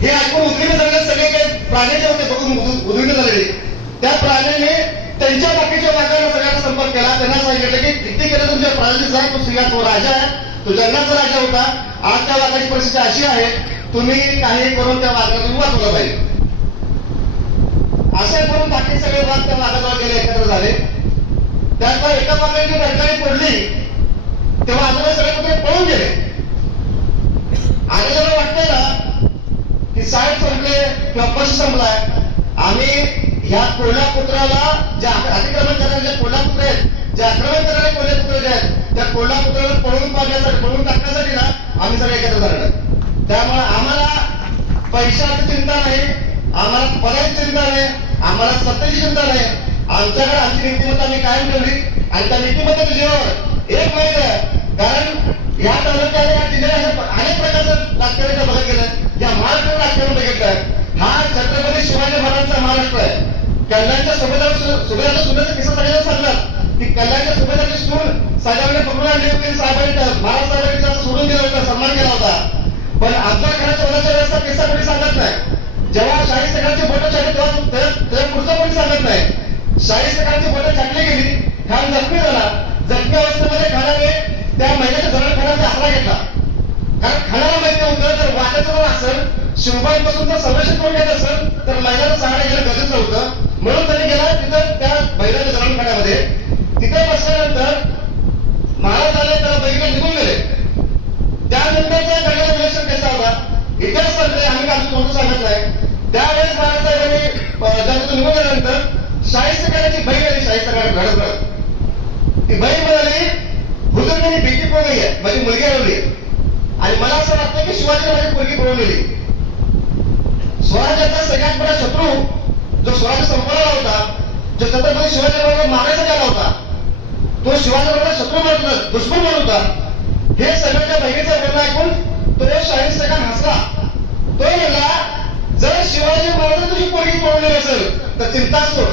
हे ऐकून उद्विग्न झालेले सगळे काही प्राण्याचे होते बघून उद्विग्न झालेले. त्या प्राण्याने त्यांच्या बाकीच्या वाघांना सगळ्यांना संपर्क केला. त्यांना सांगितलं की किती केलं तुमच्या प्राण्याची साहेब तो सिंहा तो राजा आहे. तो जंगलाचा राजा होता. आज त्या वाघाची परिस्थिती अशी आहे तुम्ही काही करून त्या वाघातून वाचवलं पाहिजे. असे करून बाकी सगळे वाघ त्या वाघाजवळ गेले एकत्र झाले. त्यात एका वाघाची धडकाळी पडली तेव्हा आजोबा सगळे कुठे पळून गेले आणि जरा वाटतंय ना की साहेब संपले किंवा पक्ष संपलाय. आम्ही ह्या कोल्हापुत्राला ज्या अतिक्रमण करणारे जे कोल्हापुत्र आहेत जे आक्रमण करणारे कोल्हापुत्र जे आहेत त्या कोल्हापुत्राला पळून पाडण्यासाठी पळून टाकण्यासाठी ना आम्ही सगळे एकत्र झालेलो त्यामुळे आम्हाला पैशाची चिंता नाही आम्हाला पदाची चिंता नाही आम्हाला सत्तेची चिंता नाही. आमच्याकडे आमची नीतिमत्ता आम्ही कायम ठेवली आणि त्या नीतिमत्तेच्या जीवावर एक माहिती आहे. कारण या तालुक्याने या जिल्ह्याने अनेक प्रकारचं लागतं बघत गेलं या महाराष्ट्राला राजकारण बघितलं हा छत्रपती शिवाजी महाराजांचा महाराष्ट्र आहे. कल्याणच्या सुभेदार सुभेदार सुभेचा किस्सा सगळ्यांना सांगतात. की कल्याणच्या सुभेदारची सून साहेबांनी पकडून आणली होती साहेबांनी महाराज साहेबांनी त्याचा सोडून दिला होता सन्मान केला होता. पण आमदार खानाच्या वनाच्या वेळेचा किस्सा कोणी सांगत नाही. जेव्हा शाही सगळ्यांची बटन छाटली तेव्हा पुढचं कोणी सांगत नाही. शाही सगळ्यांची बटन छाटली गेली. खान जखमी अवस्थेमध्ये खानाने त्या महिन्याच्या धरण खानाचा आसरा घेतला कारण खानाला माहिती होतं जर वाटाचं जर असेल तर जर संरक्षण करून घ्यायचं असेल तर महिलांना सहारा घेणं गरजेचं होतं. म्हणून त्यांनी गेला तिथं त्या बैलाच्या धरणखान्यामध्ये तिथे बसल्यानंतर महाराज आले त्याला बघितलं निघून गेले. त्यानंतरचा घडलेला विलक्षण कसा होता? इतिहास सांगते आम्ही काही तोंड सांगत नाही. त्यावेळेस महाराज साहेबांनी निघून गेल्यानंतर शाहिस्तकाराची बहीण आली शाहिस्तकार घडत घडत ती बहीण म्हणाली हुजूर मी भीती पळवली आहे. माझी मुलगी हरवली आणि मला असं वाटतं की शिवाजी माझी मुलगी पळवलेली स्वराज्याचा सगळ्यात मोठा शत्रू जो स्वराज्य संपवला होता जो छत्रपती शिवाजी महाराज मारायचा गेला होता तो शिवाजी महाराज शत्रू म्हणत दुश्मन म्हणत होता. हे सगळ्यांच्या बहिणीचा निर्णय ऐकून तो शाहीर सगळा हसला. तो म्हणला जर शिवाजी महाराज तुझी पोरगी पळवली असेल तर चिंता सोड.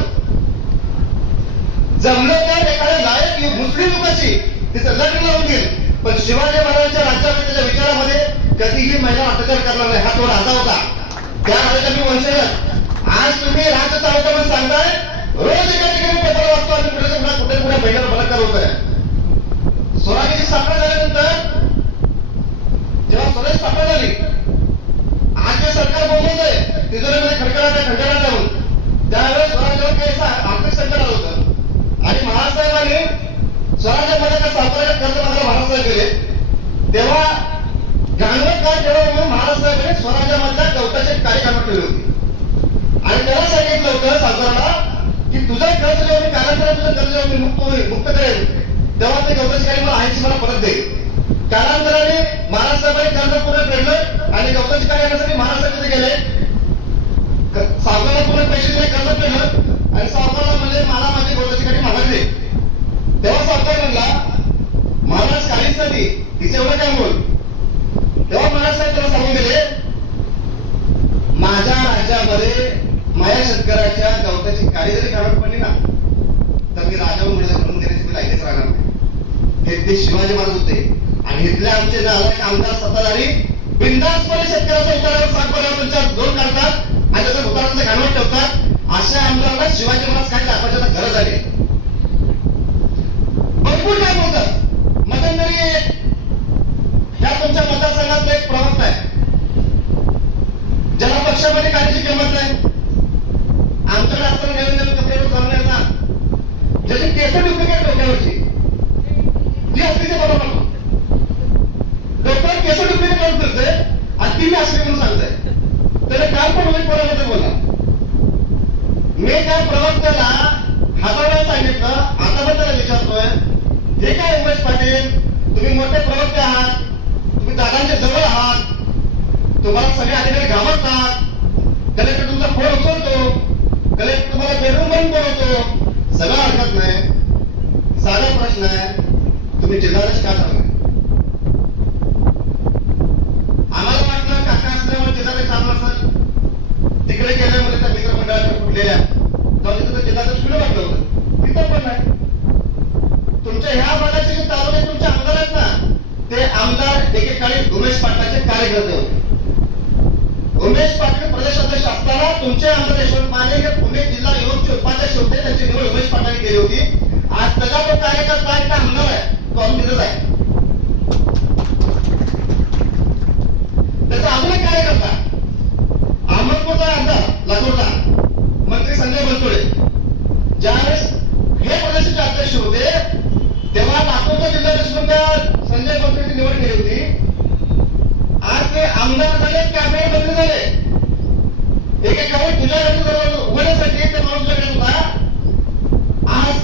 जमलं तर एखाद्या लायक मुस्लिम लोकांची तिचं लग्न लावून घेईल पण शिवाजी महाराजांच्या राज्यामध्ये त्याच्या विचारामध्ये कधीही महिला अत्याचार करणार नाही. हा तो राजा होता. त्या राजाचा मी वंशज आज तुम्ही राहत आहोत म्हणून सांगताय रोज एका ठिकाणी पेपर वाचतो आणि कुठे कुठे कुठे कुठे भेटायला बलात्कार होत आहे स्वराज्याची स्थापना झाल्यानंतर जेव्हा स्वराज्य स्थापना झाली आज जे सरकार बोलवत आहे तिजोरीमध्ये खडखडाट खडखडाट म्हणून त्यावेळेस स्वराज्यावर काही असं आर्थिक संकट आलं होतं आणि महाराष्ट्राने स्वराज्यामध्ये त्या साताऱ्यात कर्ज मागायला महाराष्ट्रात गेले तेव्हा गाणवत काय ठेवा म्हणून महाराष्ट्राने स्वराज्यामधल्या गवताची कार्यक्रम ठेवली होती आणि त्याला सांगितलं होतं साताराला की तुझं कर्ज जेव्हा मी कालांतराने तुझं कर्ज जेव्हा मी मुक्त होईल मुक्त करेल तेव्हा ते गवताची काही मला ऐंशी मला परत दे कालांतराने महाराष्ट्रामध्ये कर्ज पूर्ण फेडलं आणि गवताची कार्य करण्यासाठी महाराष्ट्रामध्ये गेले. सावकाराला पूर्ण पैसे दिले कर्ज फेडलं आणि सावकाराला म्हणले मला माझी गवताची गाडी मागायला तेव्हा सावकार म्हणला महाराज काहीच नाही तिचे एवढं काय बोल तेव्हा महाराज साहेब त्याला सांगून दिले माझ्या राज्यामध्ये माझ्या शेतकऱ्याच्या गवताची काळी जरी काढत पडली ना तर मी राजावर मुळे म्हणून देण्याची मी लायकीच राहणार नाही. हे ते शिवाजी महाराज होते. आमचे नालायक आमदार सत्ताधारी बिंदासपणे शेतकऱ्याच्या उतारावर सातबाऱ्यावर तुमच्या दोन काढतात आणि त्याचा उतारांचं घाणवट ठेवतात. अशा आमदारांना शिवाजी महाराज काय दाखवायची गरज आली भरपूर काम होतं मध्यंतरी एक ह्या तुमच्या मतदारसंघातला एक प्रवक्ता आहे ज्याला पक्षामध्ये काहीची किंमत नाही आमच्याकडे असताना नवीन नवीन कपड्यावर चालणार ना ज्याची केस डुप्लिकेट डोक्यावरची जी असली ते बरोबर नको डोक्यावर केस डुप्लिकेट करून फिरते आणि ती मी असले म्हणून सांगताय. त्याने काल पण उमेद पडामध्ये बोला. मी त्या प्रवक्त्याला हाताळायला सांगितलं आता पण त्याला विचारतोय हे काय उमेश पाटील तुम्ही मोठे प्रवक्ते आहात तुम्ही दादांच्या जवळ आहात तुम्हाला सगळे अधिकारी घाबरतात कलेक्टर तुमचा फोन उचलतो कलेक्टर तुम्हाला बेडरूम बंद बोलवतो सगळं हरकत नाही साधा प्रश्न आहे तुम्ही जिल्हाधीश का झाला आम्हाला वाटलं काका असल्यामुळे जिल्हाधीश चालू असेल तिकडे गेल्यामध्ये त्या मित्रमंडळाच्या फुटलेल्या जाऊन तिथं जिल्हाधीश कुठे वाटलं होतं तिथं पण नाही तुमच्या ह्या भागाचे जे तालुके तुमचे आमदार आहेत ठिकाणी उमेश पाटलाचे कार्यकर्ते होते. उमेश असताना तुमचे आमदार यशवंत माने हे पुणे जिल्हा युवकचे उपाध्यक्ष होते त्यांची निवड उमेश पाटलांनी केली होती. आज त्याचा तो कार्यकर्ता आहे का आमदार आहे? तो अजून तिथेच आहे. त्याचा अजून एक कार्यकर्ता अहमदपूरचा आमदार लातूरचा मंत्री संजय बनसोडे. ज्यावेळेस हे प्रदेशाचे अध्यक्ष होते तेव्हा लातूरच्या जिल्हाध्यक्ष म्हणून संजय बनसोडेची निवड केली होती. आज ते आमदार झाले कॅबिनेट मंत्री झाले. एकेकाळी तुझ्या घरी उघडण्यासाठी ते माणूस लागत होता आज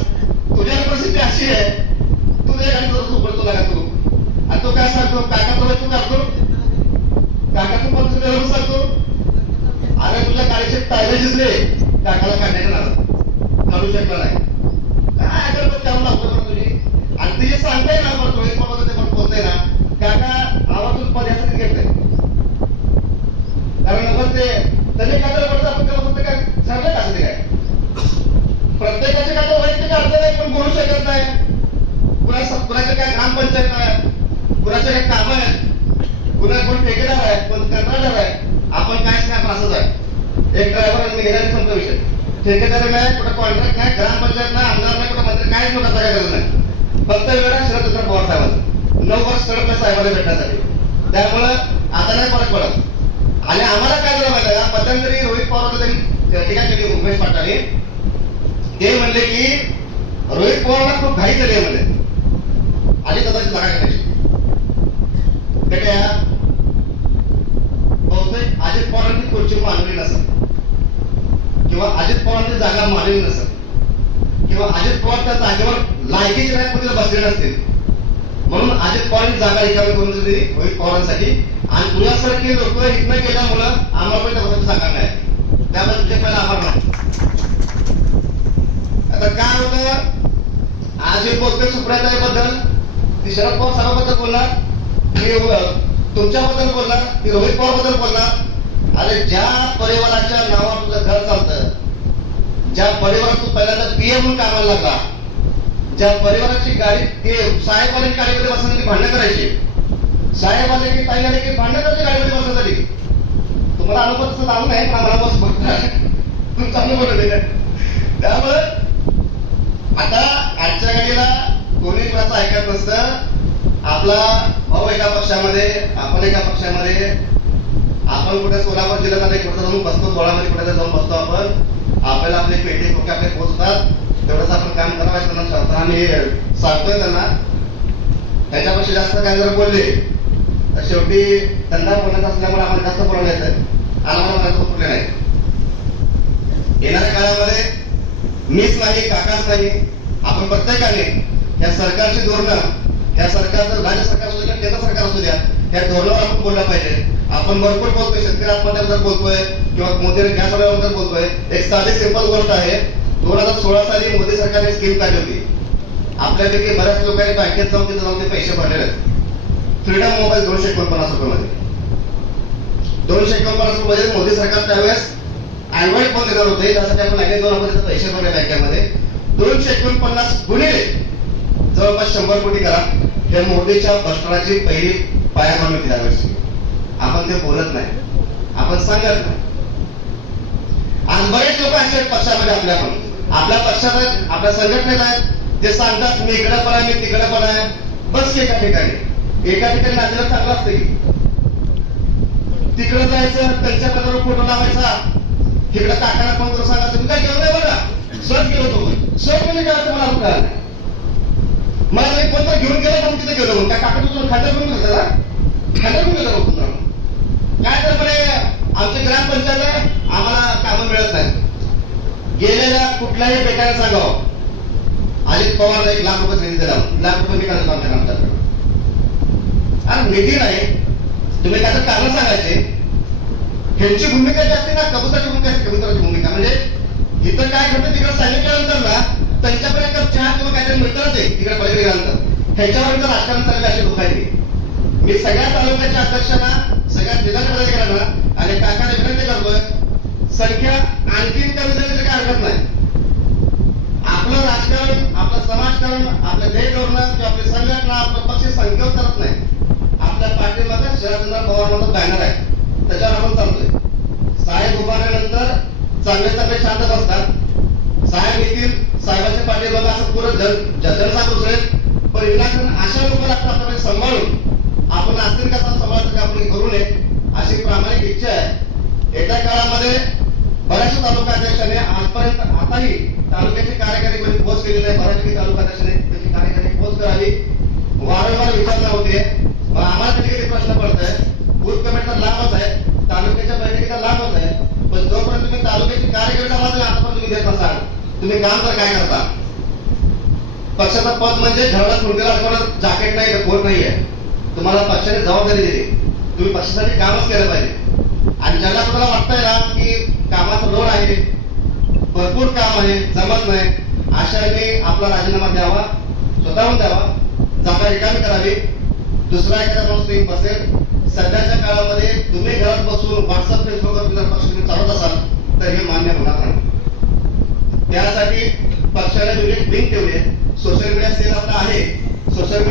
तुझ्या परिस्थिती अशी आहे तू तुझ्या घरी जाऊन उघडतो लागा तू आणि तो काय सांगतो काका तुला तू करतो काका तू पण तुझ्या घरून सांगतो अरे तुझ्या गाडीचे टायर दिसले काकाला काढण्याच्या नादात काढू शकला नाही काय अगरबत्ती त्यावर लावतो बरं तुझी आणि ते जे सांगताय ना बरं रोहित बाबा ते पण बोलतंय ना काका आवाजून पद यासाठी घेतलंय कारण आपण ते त्याने काय पडतं आपण त्याला फक्त काय सांगलं का असं ते काय प्रत्येकाचे काय तर वैयक्तिक अडचण आहे पण बोलू शकत नाही कुणा कुणाचे काय ग्रामपंचायत आहे कुणाचे काय काम आहेत कुणा कोण ठेकेदार आहे कोण कंत्राटदार आहे आपण काय नाही आपण असंच आहे एक ड्रायव्हर आणि निघाले संपला विषय ठेकेदार नाही कुठं कॉन्ट्रॅक्ट नाही ग्रामपंचायत नाही आमदार नाही कुठं मंत्री काहीच नव्हतं काय गरज नाही. फक्त वेळा शरद पवार साहेबांचा. नऊ वर्ष सडकला साहेबांना भेटण्यासाठी त्यामुळं आता नाही फरक पडत. आणि आम्हाला काय झालं माहिती आहे का? मध्यंतरी रोहित पवार त्यांनी टीका केली उमेश पाटलांनी ते म्हणले की रोहित पवारला खूप घाई झाली आहे म्हणजे आणि कदाचित जागा करायची ते बहुतेक अजित पवारांनी खुर्ची मानली नसेल. किंवा अजित पवारांची जागा मांडली नसत. किंवा अजित पवार त्या जागेवर लायकीचे नाही पण बसले नसतील म्हणून अजित पवारांनी जागा रिकामी करून दिली रोहित पवारांसाठी. आणि तुझ्यासारखे लोक इथनं गेल्यामुळं आम्हाला पण त्या जागा नाही त्यामुळे तुझे पहिला आभार नाही आता काय होतं? आज हे बोलतोय सुप्रियाताईबद्दल. ती शरद पवार साहेबाबद्दल बोलणार. मी तुमच्याबद्दल बोलणार. ती रोहित पवारबद्दल बोलणार. अरे ज्या परिवाराच्या नावावर तुझं घर चालतं ज्या परिवारात तू पहिल्यांदा पीएम म्हणून कामाला लागला ज्या परिवाराची गाडी ते साहेबवाल्यांची गाडीमध्ये बसण्यासाठी भांडण करायचे. साहेब आले की ताई आले की भांडण करायचे गाडीमध्ये बसण्यासाठी. तुम्हाला अनुभव तसं लावून नाही पण आम्हाला बस तुमचा अनुभव नाही. त्यामुळं आता आजच्या घडीला कोणी कुणाचं ऐकत नसतं. आपला भाऊ एका पक्षामध्ये आपण एका पक्षामध्ये. आपण कुठे सोलापूर जिल्ह्यात कुठे जाऊन बसतो सोळामध्ये कुठे जाऊन बसतो आपण. आपल्याला आपले पेटे खोके आपले पोचतात तेवढंच आपण काम करावं त्यांना शब्द आम्ही सांगतोय त्यांना. त्याच्यापेक्षा जास्त काय जर बोलले तर शेवटी धंदा बोलत असल्यामुळे आम्हाला जास्त बोलायला येतं आम्हाला माझं उपले नाही. येणाऱ्या काळामध्ये मीच नाही काकाच नाही आपण प्रत्येकाने या सरकारची धोरणं या सरकारचं राज्य सरकार असू द्या केंद्र सरकार असू द्या या धोरणावर आपण बोललं पाहिजे. आपण भरपूर बोलतोय शेतकरी आत्महत्या बोलतोय किंवा मोदी गॅसबद्दल बोलतोय एक साधी सिंपल गोष्ट आहे. दोन हजार सोळा साली मोदी सरकारने स्कीम काढली होती. आपल्यापैकी बऱ्याच लोकांनी बँकेत जाऊन तिथे जाऊन ते पैसे भरलेले आहेत. फ्रीडम मोबाईल दोनशे एकोणपन्नास रुपयामध्ये. दोनशे एकोणपन्नास रुपये मोदी सरकार त्यावेळेस अँड्रॉइड फोन देणार होते. त्यासाठी आपण अनेक दोन आपण पैसे भरले बँकेमध्ये. दोनशे एकोणपन्नास गुणिले जवळपास शंभर कोटी करा. हे मोदीच्या भ्रष्टाचाराची पहिली पायाभरणी होती त्यावेळेस. आपण ते बोलत नाही. आपण सांगत नाही. आणि बरेच लोक असे पक्षामध्ये आपल्या पण. आपल्या पक्षात आहेत आपल्या संघटनेत आहेत. ते सांगतात मी इकडे पण आहे मी तिकडे पण आहे. बस एका ठिकाणी. एका ठिकाणी नाचलं चांगलं असतं की. तिकडे जायचं त्यांच्या पदावर फोटो लावायचा. तिकडे काकाला फोन करून सांगायचं तुम्ही काय केलं नाही बघा? सहज गेलो तो सहज म्हणजे काय असं मला अजून मला एक पत्र घेऊन गेलं म्हणून तिथे गेलो म्हणून. काय काका तुझं खात्या करून गेलं खात्या खात्यात करून गेलं काय तर म्हणे आमची ग्रामपंचायत आहे. आम्हाला कामं मिळत नाही गेलेल्या कुठल्याही बेटाला सांगावं. अजित पवार एक लाख रुपये निधी दिला. लाख रुपये मी करायचं आमच्या ग्रामपंचायत अरे निधी नाही. तुम्ही त्याचं कारण सांगायचे. ह्यांची भूमिका जी असते ना कबुतराची भूमिका असते कबुतराची भूमिका. म्हणजे इथं काय घडतं तिकडे सांगितल्यानंतर ना त्यांच्याकडे कप चहा किंवा काहीतरी मिळतच आहे तिकडे पलीकडे गेल्यानंतर ह्याच्यावर इथं राजकारण चालले असे लोक आहेत मी सगळ्या तालुक्याच्या अध्यक्षांना सगळ्या जिल्ह्याच्या पदाधिकाऱ्यांना आणि काकाने विनंती करतोय संख्या आणखीन कमी झाली तरी काय हरकत नाही आपलं राजकारण आपलं समाजकारण आपलं देश धोरण किंवा आपली संघटना आपलं पक्ष संख्येवर चालत नाही आपल्या पाठीमागे शरदचंद्र पवार म्हणून बॅनर आहे त्याच्यावर आपण चालतोय साहेब उभारल्यानंतर चांगले चांगले शांत बसतात. साहेब येतील साहेबांच्या पाठीमागे असं पुरं जन जनसागूस दुसरेल पण विनाकारण अशा लोकांना आपण आपल्याला सांभाळून आपण नास्तिकता समाज आपण करू नये अशी प्रामाणिक इच्छा आहे. येत्या काळामध्ये बऱ्याचशा तालुका अध्यक्षाने आजपर्यंत आताही तालुक्याचे कार्यकारी कोणी पोस्ट केलेले आहे बऱ्यापैकी तालुका अध्यक्षाने त्याची कार्यकारी पोस्ट करावी. वारंवार विचारणा होते मग आम्हाला कधी कधी प्रश्न पडत आहे कमिटी तर लांबच आहे तालुक्याच्या बैठकी तर लांबच आहे पण जोपर्यंत तुम्ही तालुक्याची कार्यकर्ता मात्र आतापर्यंत तुम्ही देत नसाल तुम्ही काम तर काय करता? पक्षाचं पद म्हणजे झेवढा मुलगीला अडकवणं जॅकेट नाही कोण नाही नाहीये. तुम्हाला पक्षाने जबाबदारी दिली. तुम्ही पक्षासाठी कामच केलं पाहिजे. आणि ज्यांना तुम्हाला वाटतंय ना की कामाचा लोड आहे भरपूर काम आहे जमत नाही अशाने आपला राजीनामा द्यावा स्वतःहून द्यावा जागा रिकामी करावी. दुसरा एखादा माणूस तुम्ही बसेल. सध्याच्या काळामध्ये तुम्ही घरात बसून व्हॉट्सअप फेसबुकवर जर पक्ष चालवत असाल तर हे मान्य होणार नाही. त्यासाठी पक्षाला युनिट लिंक ठेवले सोशल मीडिया सेल आपला आहे सोशल